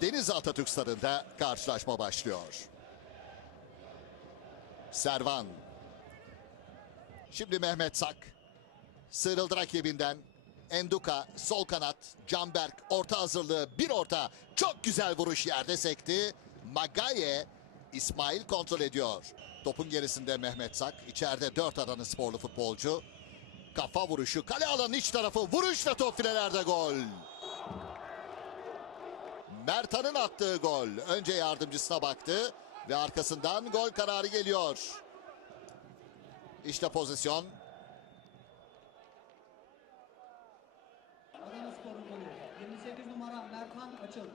Denizli Atatürk Stadı'nda karşılaşma başlıyor. Servan. Şimdi Mehmet Sak. Sıyrıldı rakibinden. Enduka sol kanat. Canberk orta hazırlığı bir orta. Çok güzel vuruş yerde sekti. Magaye İsmail kontrol ediyor. Topun gerisinde Mehmet Sak. İçeride dört Adana sporlu futbolcu. Kafa vuruşu. Kale alanın iç tarafı. Vuruş ve top filelerde gol. Mertan'ın attığı gol. Önce yardımcısına baktı ve arkasından gol kararı geliyor. İşte pozisyon. Adana Spor'un golü. 28 numara Merkan Açıl.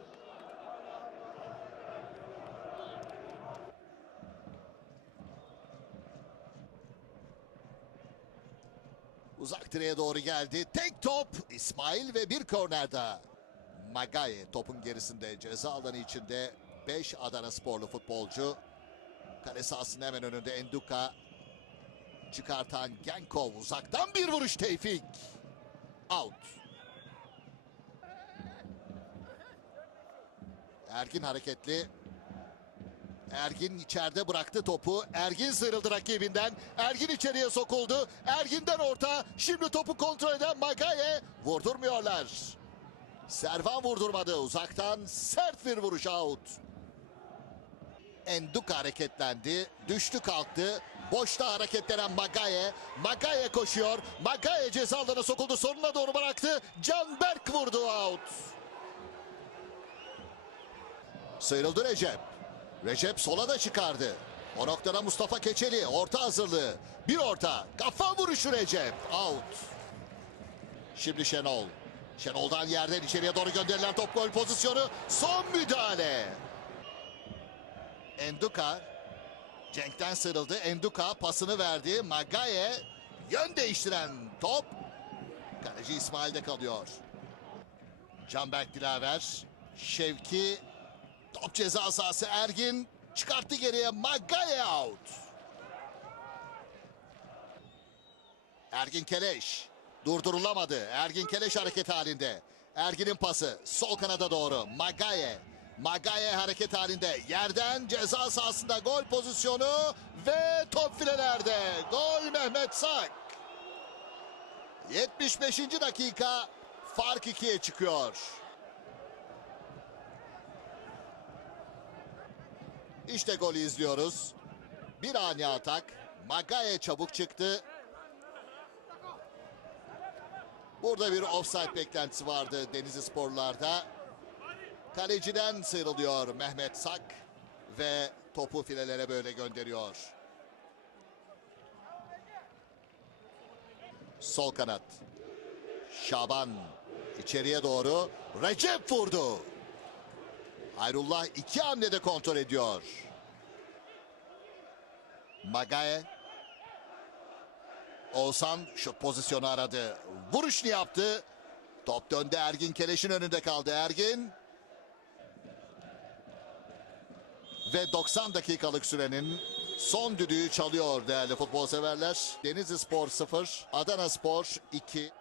Uzak direğe doğru geldi. Tek top İsmail ve bir kornerde. Magaye topun gerisinde ceza alanı içinde 5 Adana sporlu futbolcu. Kale sahasının hemen önünde Enduka. Çıkartan Genkov uzaktan bir vuruş Tevfik. Out. Ergin hareketli. Ergin içeride bıraktı topu. Ergin sıyrıldı rakibinden. Ergin içeriye sokuldu. Ergin'den orta. Şimdi topu kontrol eden Magaye. Vurdurmuyorlar. Servan vurdurmadı. Uzaktan sert bir vuruş out. Enduka hareketlendi. Düştü kalktı. Boşta hareketlenen Magaye. Magaye koşuyor. Magaye ceza sokuldu. Sonuna doğru bıraktı. Canberk vurdu out. Sıyrıldı Recep. Recep sola da çıkardı. O noktada Mustafa Keçeli orta hazırlığı. Bir orta. Kafa vuruşu Recep. Out. Şimdi Şenol. Şenol'dan yerden içeriye doğru gönderilen top gol pozisyonu. Son müdahale. Enduka. Cenk'ten sıyrıldı. Enduka pasını verdi. Magaye yön değiştiren top. Kaleci İsmail'de kalıyor. Canberk Dilaver. Şevki Top ceza sahası Ergin çıkarttı geriye Magaye out. Ergin Keleş durdurulamadı. Ergin Keleş hareket halinde. Ergin'in pası sol kanada doğru. Magaye. Magaye hareket halinde. Yerden ceza sahasında gol pozisyonu ve top filelerde. Gol Mehmet Sak. 75. dakika fark ikiye çıkıyor. İşte golü izliyoruz. Bir ani atak. Magaye çabuk çıktı. Burada bir offside beklentisi vardı Denizli Sporlar'da. Kaleciden sıyrılıyor Mehmet Sak ve topu filelere böyle gönderiyor. Sol kanat. Şaban içeriye doğru Recep vurdu. Hayrullah iki hamlede kontrol ediyor. Magaye. Oğuzhan şut pozisyonu aradı. Vuruşunu yaptı. Top döndü Ergin Keleş'in önünde kaldı Ergin. Ve 90 dakikalık sürenin son düdüğü çalıyor değerli futbol severler. Denizli Spor 0, Adana Spor 2.